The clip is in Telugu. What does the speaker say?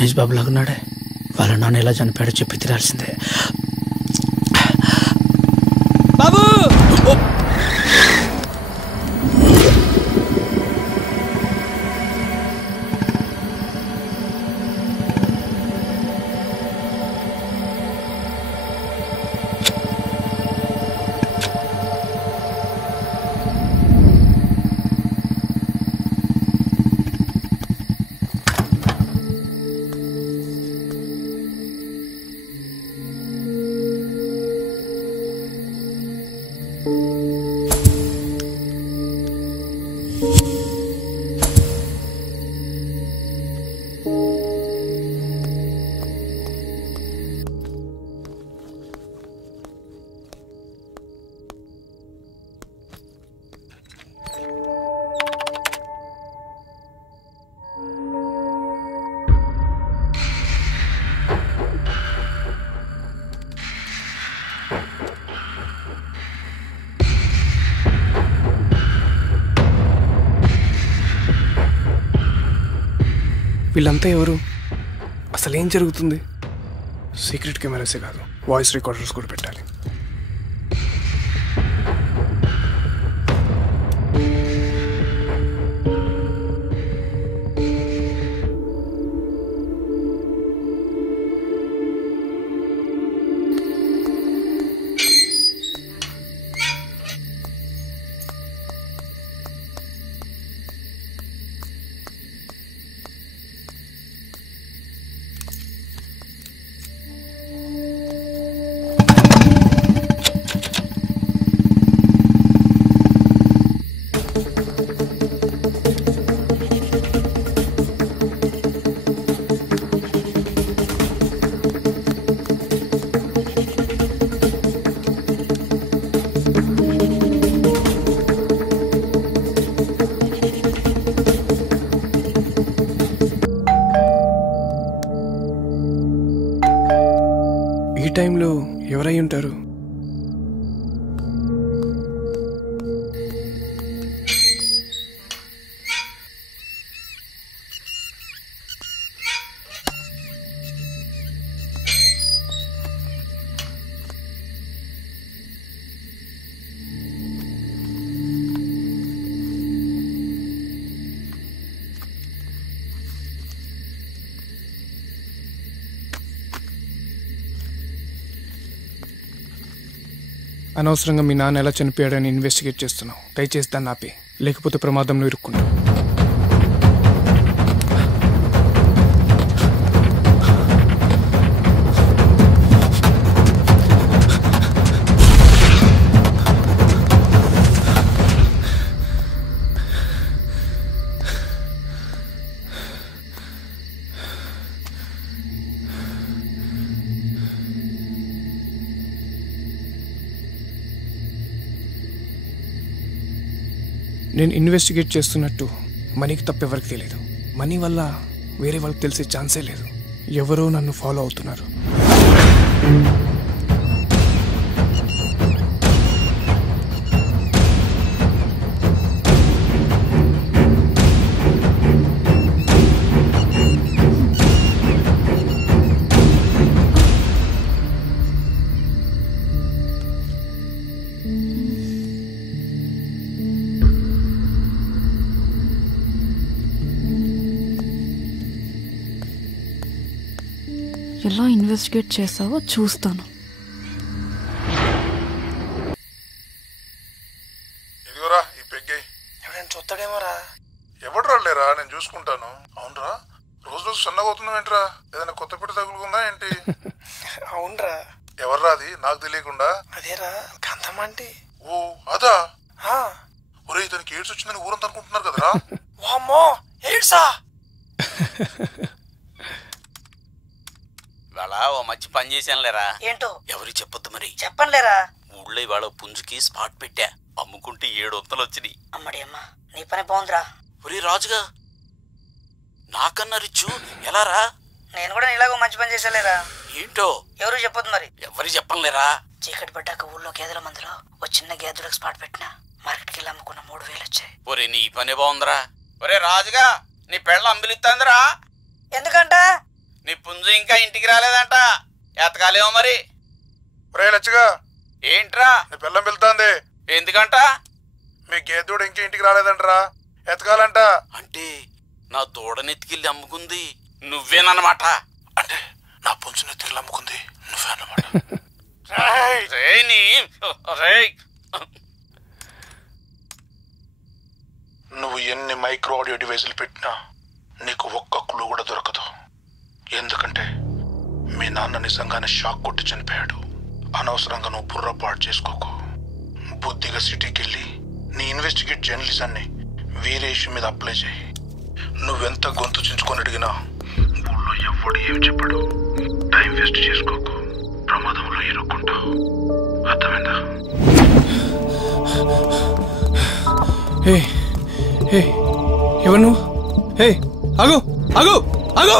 మహేష్ బాబు లాగా ఉన్నాడే. వాళ్ళ నాన్న ఎలా చనిపోయాడో చెప్పి తీరాల్సిందే. బాబు వీళ్ళంతా ఎవరు? అసలు ఏం జరుగుతుంది? సీక్రెట్ కెమెరాసే కాదు, వాయిస్ రికార్డర్స్ కూడా పెట్టాలి. ఈ టైంలో ఎవరై ఉంటారు? అనవసరంగా మీ నాన్న ఎలా చనిపోయాడని ఇన్వెస్టిగేట్ చేస్తున్నావు. దయచేసి దాన్ని ఆపే, లేకపోతే ప్రమాదంలో ఇరుక్కున్నావు. నేను ఇన్వెస్టిగేట్ చేస్తున్నట్టు మనీకి తప్ప ఎవరికి తెలియదు. మనీ వల్ల వేరే వాళ్ళకి తెలిసే ఛాన్సే లేదు. ఎవరో నన్ను ఫాలో అవుతున్నారు. ఎలా ఇన్వెస్టిగేట్ చేసావో చూస్తాను. ఇదిగోరా ఈ పెగ్గి. ఎవరైనా చూస్తాడేమోరా. ఎవడు రాలేరా, నేను చూసుకుంటాను. అవునరా, రోజు రోజు సన్నగా అవుతున్నావు ఏంట్రా? ఏదైనా కొత్త పిట్ట తగులుకుందా ఏంటి? అవునరా. ఎవర్రా అది నాకు తెలియకుండా? అదేరా కాంతమ్మంటే. ఓ అదా? ఒరే ఇతనికి ఎయిడ్స్ వచ్చిందని ఊరంతా అనుకుంటున్నారు కదరా. వామ్మో, ఎయిడ్సా? ఇవాళ ఓ మంచి పని చేశానులేరా. ఏంటో? ఎవరికి చెప్పొద్దు మరి. చెప్పనులేరా. ఊళ్ళో ఇవాళ పుంజుకి స్పాట్ పెట్టా. అమ్ముకుంటే 7 వంతలు వచ్చినాయి. అమ్మడి అమ్మ, నీ పని బాగుందిరా. ఒరే రాజుగా, నాకన్నా రిచ్చు ఎలారా? నేను కూడా నీలాగో మంచి పని చేశాలేరా. ఏంటో? ఎవరు చెప్పొద్దు మరి. ఎవరికి చెప్పనులేరా. చీకటి పడ్డాక ఊళ్ళో గేదెల మందులో ఓ చిన్న గేదెలకు స్పాట్ పెట్టినా మార్కెట్కి వెళ్ళి అమ్ముకున్న 3000 వచ్చాయి. ఒరే నీ పనే బాగుందిరా. ఒరే రాజుగా, నీ పెళ్ళ అంబిలిస్తాందిరా. ఎందుకంట? నీ పుంజు ఇంకా ఇంటికి రాలేదంట, ఎతకాలేమో మరి. రే లచ్చగా, ఏంట్రా? నీ పిల్లం వెళ్తాంది. ఎందుకంట? మీ గేదెడు ఇంకా ఇంటికి రాలేదంటరా, ఎతకాలంట. అంటే నా దూడనెత్తికెళ్ళి అమ్ముకుంది నువ్వేనన్నమాట. అంటే నా పుంజుని ఎత్తికెళ్ళి అమ్ముకుంది నువ్వేనమాట. నువ్వు ఎన్ని మైక్రో ఆడియో డివైజులు పెట్టినా నీకు ఒక్క క్లూ కూడా దొరకదు. ఎందుకంటే మీ నాన్న నిజంగానే షాక్ కొట్టి చనిపోయాడు. అనవసరంగా నువ్వు బుర్రపాటు చేసుకోకు. బుద్ధిగా సిటీకి వెళ్ళి నీ ఇన్వెస్టిగేట్ జర్నలిజాన్ని వేరే ఇష్యూ మీద అప్లై చేయి. నువ్వెంత గొంతు చించుకొని అడిగినా ఊళ్ళో ఎవడు ఏమి చెప్పడు. టైం వేస్ట్ చేసుకోకు, ప్రమాదంలో ఇరుక్కుంటావు. అర్థమైందా? ఎవరు నువ్వు? ఆగు ఆగు ఆగు!